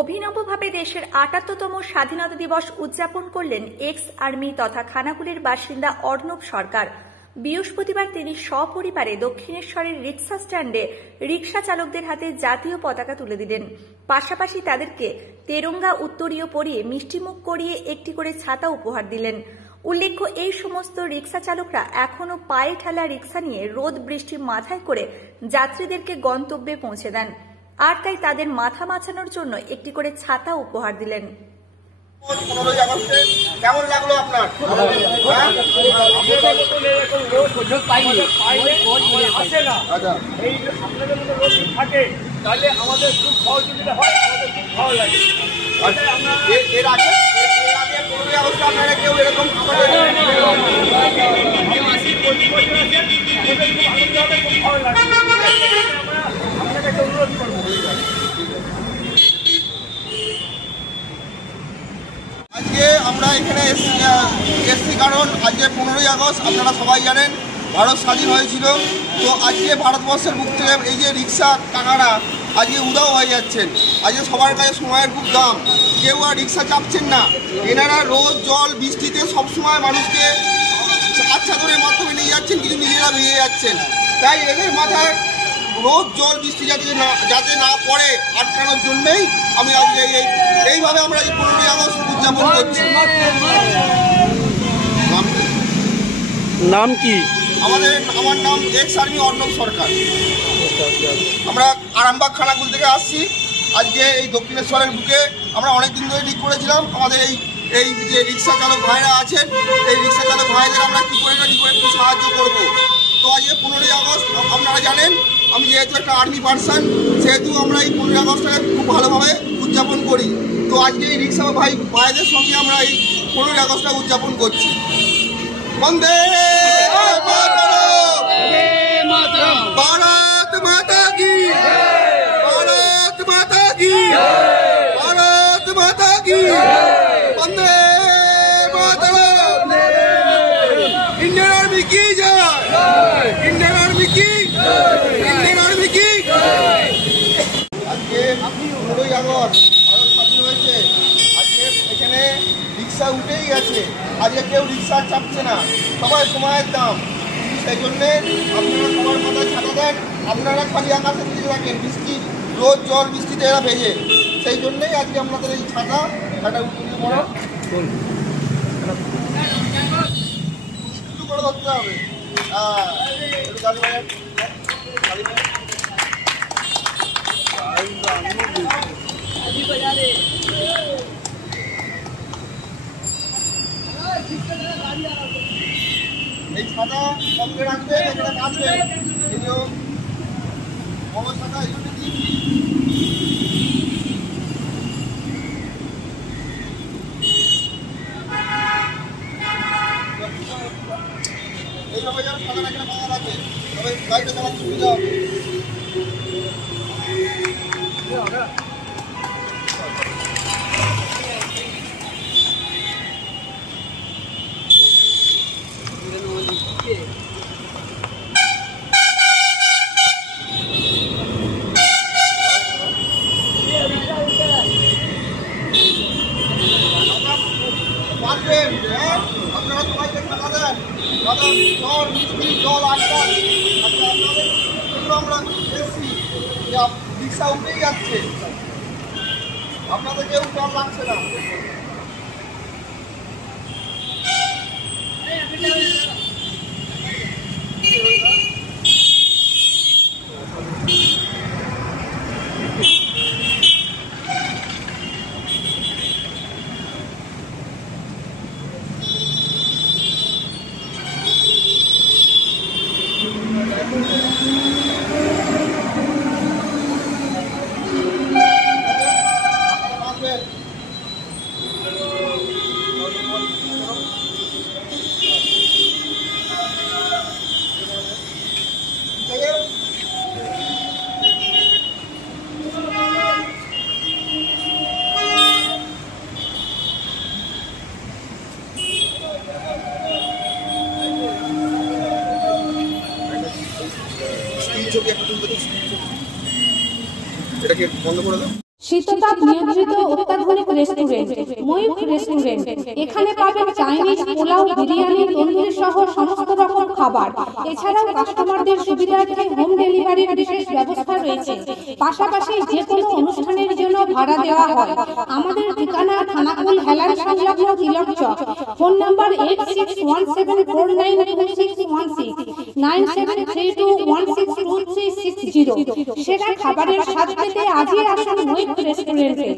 অভিনবভাবে দেশের ৭৮তম স্বাধীনতা দিবস উদযাপন করলেন এক্স আর্মি তথা খানাকুলের বাসিন্দা অর্ণব সরকার। বৃহস্পতিবার তিনি সপরিবারে দক্ষিণেশ্বরের রিক্সা স্ট্যান্ডে রিক্সা চালকদের হাতে জাতীয় পতাকা তুলে দিলেন। পাশাপাশি তাদেরকে তেরঙ্গা উত্তরীয় পরিয়ে মিষ্টিমুখ করিয়ে একটি করে ছাতা উপহার দিলেন। উল্লেখ্য, এই সমস্ত রিক্সা চালকরা এখনো পায়ে ঠেলা রিক্সা নিয়ে রোদ বৃষ্টি মাথায় করে যাত্রীদেরকে গন্তব্যে পৌঁছে দেন, আর তাই তাদের মাথা মাছানোর জন্য একটি করে ছাতা উপহার দিলেন। 15ই আগস্টে কেমন লাগলো আপনার? তাহলে আমাদের খুব সহযোগিতা হয়, আমাদের খুব ভালো লাগে। এর আগে 15ই আগস্টে আপনারা কেউ এরকম খুব ভালো লাগে। আপনার কাছে অনুরোধ করবো। আজকে আমরা এখানে এসছি কারণ আজকে 15ই আগস্ট আপনারা সবাই জানেন ভারত স্বাধীন হয়েছিল। তো আজকে ভারতবর্ষের বুক থেকে এই যে রিক্সা কাকারা আজকে উদাও হয়ে যাচ্ছেন। আজকে সবার কাছে সময়ের খুব দাম, কেউ আর রিক্সা চাপছেন না। এনারা রোদ জল বৃষ্টিতে সবসময় মানুষকে আচ্ছাদনের মাধ্যমে নিয়ে যাচ্ছেন, কিন্তু নিজেরা ভেঙে যাচ্ছেন। তাই এদের মাথায় রোদ জল বৃষ্টি যাতে না পড়ে আটকানোর জন্যই আমি আজকে এইভাবে আমরা এই 15ই আগস্ট উদযাপন করছি। নাম কি? আমার নাম এক্স আর্মি অর্ণব সরকার। আমরা আরামবাগ খানাকুল থেকে আসছি। আজকে এই দক্ষিণেশ্বরের বুকে আমরা অনেকদিন ধরে ঠিক করেছিলাম আমাদের এই যে রিক্সা চালক ভাইরা আছেন, এই রিক্সা চালক ভাইদের আমরা কী করে একটু সাহায্য করব। তো আজকে 15ই আগস্ট আপনারা জানেন আমি যেহেতু একটা আর্মি পার্সন, সেহেতু আমরা এই 15ই আগস্টটাকে খুব ভালোভাবে উদযাপন করি। তো আজকে এই রিক্সা ভাইদের সঙ্গে আমরা এই 15ই আগস্টটা উদযাপন করছি। বন্দে ভারত মাতা কি, ভারত মাতা কি, ভারত মাতা কি, বন্দে মাতরম। ইন্ডিয়ান আর্মি কি জয়, ইন্ডিয়ান আর্মি কি, ইন্ডিয়ান আর্মি কি। আজকে 15ই আগস্ট ভারত স্বাধীন হয়েছে। আজকে এখানে রিক্সা উঠেই গেছে, আজকে কেউ রিক্সা চাপছে না, সবাই সময়ের দাম। সেই জন্যে আপনারা সবার মাথায় ছাতা দেন, আপনারা খালি আকাশের দিকে রাখেন, বৃষ্টি রোদ জল বৃষ্টিতে এরা ভেজে। সেই জন্যেই আজকে আপনাদের এই ছাতা একটা উঠে বড় একটু করে ধরতে হবে। এই ছাতা সঙ্গে রাখবেন, এখানে কাটবেন, এই যে বড় ছাতা এখানে এইভাবে যেন ছাতাটা এখানে পাওয়া থাকে, তবে গাড়িটা চালাতে সুবিধা হবে। আপনারা সবাইকে টাকা দেন, জল মিষ্টি জল আটকান। আচ্ছা, আপনাদের জন্য আমরা এসছি, রিক্সা উঠেই যাচ্ছে, আপনাদের কেউ জল লাগছে না। ছবি একটা তুলতে, এটাকে বন্ধ করে দাও। শীততাপ নিয়ন্ত্রিত অত্যাধুনিক রেস্টুরেন্ট ময়ূখ রেস্টুরেন্ট। এখানে পাবেন চাইনিজ, পোলাও, বিরিয়ানি, তন্দুরি সহ সমস্ত রকম খাবার। এছাড়াও কাস্টমারদের সুবিধার্থে হোম ডেলিভারির বিশেষ ব্যবস্থা রয়েছে। পাশাপাশি যে কোনো অনুষ্ঠানের জন্য ভাড়া দেওয়া হয়। আমাদের ঠিকানা খানাকুল হেলান সংলগ্ন তিলক চক। Phone number 8617492616 9732162360। সেরা খাবারের স্বাদ পেতে আজই আসুন ময়ূখ রেস্টুরেন্টে।